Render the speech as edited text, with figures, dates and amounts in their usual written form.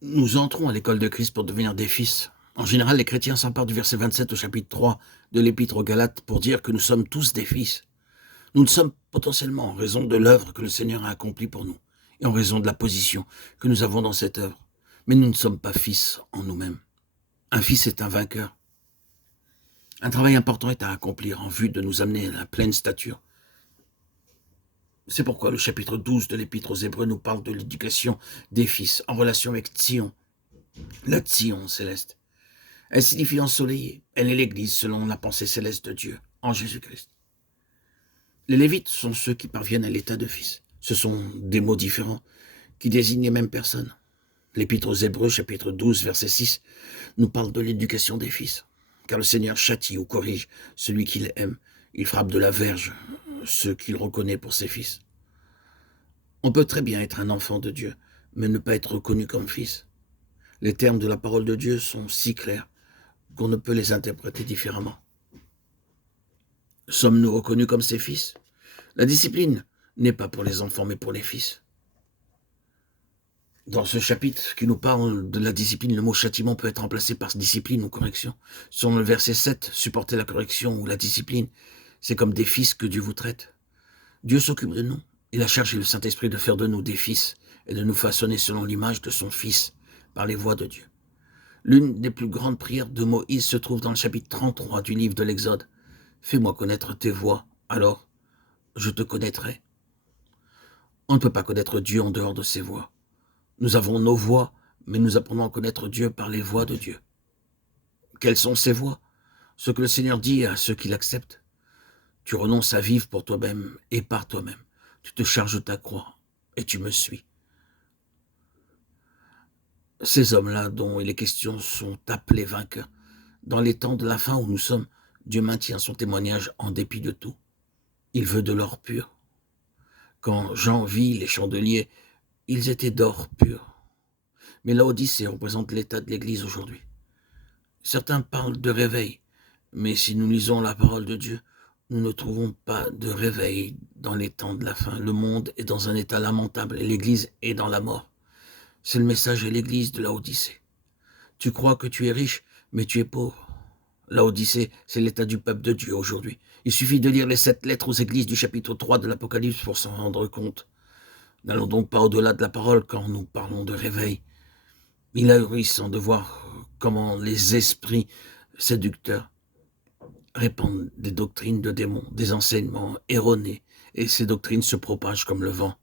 Nous entrons à l'école de Christ pour devenir des fils. En général, les chrétiens s'emparent du verset 27 au chapitre 3 de l'Épître aux Galates pour dire que nous sommes tous des fils. Nous le sommes potentiellement en raison de l'œuvre que le Seigneur a accomplie pour nous et en raison de la position que nous avons dans cette œuvre. Mais nous ne sommes pas fils en nous-mêmes. Un fils est un vainqueur. Un travail important est à accomplir en vue de nous amener à la pleine stature. C'est pourquoi le chapitre 12 de l'Épître aux Hébreux nous parle de l'éducation des fils en relation avec Sion, la Sion céleste. Elle signifie ensoleillée. Elle est l'Église selon la pensée céleste de Dieu, en Jésus-Christ. Les Lévites sont ceux qui parviennent à l'état de fils. Ce sont des mots différents qui désignent les mêmes personnes. L'Épître aux Hébreux, chapitre 12, verset 6, nous parle de l'éducation des fils. Car le Seigneur châtie ou corrige celui qu'il aime. Il frappe de la verge ceux qu'il reconnaît pour ses fils. On peut très bien être un enfant de Dieu, mais ne pas être reconnu comme fils. Les termes de la parole de Dieu sont si clairs qu'on ne peut les interpréter différemment. Sommes-nous reconnus comme ses fils? La discipline n'est pas pour les enfants, mais pour les fils. Dans ce chapitre qui nous parle de la discipline, le mot châtiment peut être remplacé par discipline ou correction. Selon le verset 7, supporter la correction ou la discipline, c'est comme des fils que Dieu vous traite. Dieu s'occupe de nous. Il a chargé le Saint-Esprit de faire de nous des fils et de nous façonner selon l'image de son Fils par les voies de Dieu. L'une des plus grandes prières de Moïse se trouve dans le chapitre 33 du livre de l'Exode. Fais-moi connaître tes voies, alors je te connaîtrai. On ne peut pas connaître Dieu en dehors de ses voies. Nous avons nos voies, mais nous apprenons à connaître Dieu par les voies de Dieu. Quelles sont ces voies? Ce que le Seigneur dit à ceux qui l'acceptent. Tu renonces à vivre pour toi-même et par toi-même. Tu te charges de ta croix et tu me suis. Ces hommes-là dont il est question sont appelés vainqueurs. Dans les temps de la fin où nous sommes, Dieu maintient son témoignage en dépit de tout. Il veut de l'or pur. Quand Jean vit les chandeliers, ils étaient d'or pur. Mais l'Odyssée représente l'état de l'Église aujourd'hui. Certains parlent de réveil, mais si nous lisons la parole de Dieu, nous ne trouvons pas de réveil dans les temps de la fin. Le monde est dans un état lamentable et l'Église est dans la mort. C'est le message à l'Église de l'Odyssée. Tu crois que tu es riche, mais tu es pauvre. L'Odyssée, c'est l'état du peuple de Dieu aujourd'hui. Il suffit de lire les 7 lettres aux églises du chapitre 3 de l'Apocalypse pour s'en rendre compte. N'allons donc pas au-delà de la parole quand nous parlons de réveil. Il est ahurissant de voir comment les esprits séducteurs répandent des doctrines de démons, des enseignements erronés, et ces doctrines se propagent comme le vent.